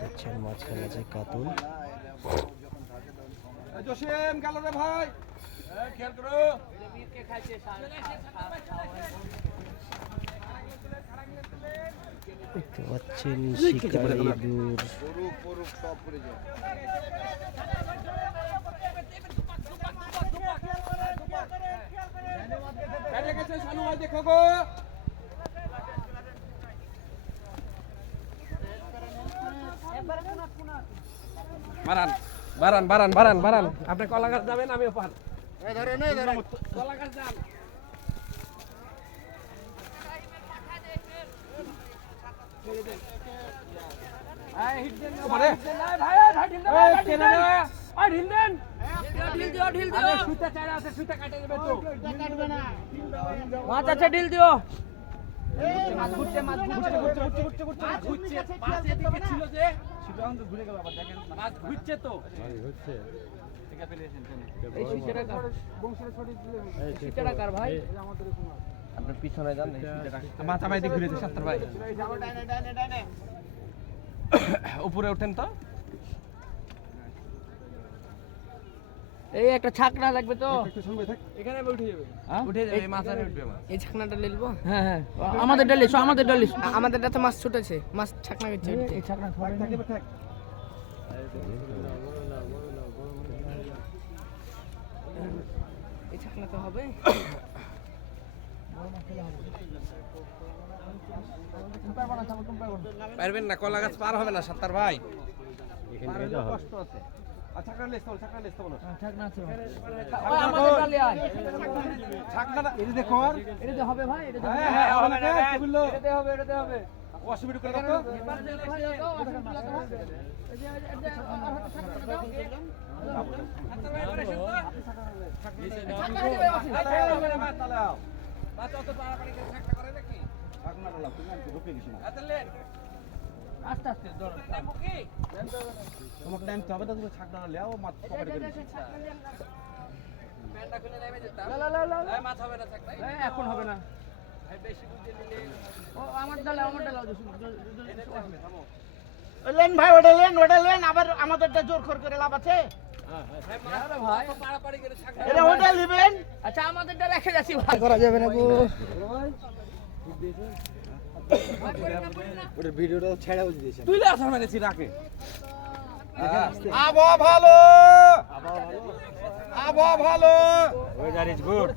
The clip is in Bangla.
দেখছেন মাঝখানে যে কাতল জসিম গেল রে ভাই, খেয়াল করো। দেখতে পাচ্ছেন শিকারি দূর সব পড়ে যায়। দেখো গো বারান বারান বারান বারান বারান, আপনি কলা গাছ যাবেন, আমি ওপার কলা গাছ যান। মাছ আছে, ঢিল দিও। আপনার পিছনে যান, মাথা ভাই ঘুরে সাত্তার ভাই উপরে ওঠেন তো। এই একটা ছাকনা লাগবে তো, এখানে উঠে যাবে, উঠে যাবে, মাথায় উঠবে। এই ছাকনাটা নিলবো। হ্যাঁ হ্যাঁ, আমাদের ডালিস, আমাদের ডালিস। আমাদেরটা তো মাছ ছুটেছে, মাছ ছাকনা গেছে। এই ছাকনা এই ছাকনা তো হবে। পারবেন না, কলা গাছ পার হবে না সাত্তার ভাই। কষ্ট আছে। ছাকনা লেস্তা বলো, ছাকনা লেস্তা বলো। ছাকনা আছে। ওই আমাদের ডালি আয়। ছাকনাটা এই দেখো, এটাতে হবে ভাই, এটাতে হবে। হ্যাঁ হবে না, এগুলো এটাতে হবে, এটাতে হবে। অসুবিধা করে দাও তো। আস্তে আস্তে ধরো। তোমাকে টাইম হবে তো, তুমি ছাকনাটা লেও, মাছ পকেটে করে দিচ্ছি। মাছ হবে না ছাকনা। এখন হবে না। বেশি বুঝে নিলে ও আমার ডালে, আমার ডালে লেন ভাই, ওটা লেন, আবার আমাদেরটা জোর করে লাভ আছে। ভাই পাড়াপাড়ি করে ছাকনা এটা ওটা নেবেন। আচ্ছা আমাদেরটা রেখে যাচ্ছি ভাই, করা যাবে না গো। ওটার ভিডিওটা ছেড়েও দিয়েছে। তুই লে আসা মেরেছি রাখে। আবহাওয়া ভালো, আবহাওয়া ভালো। Weather is good.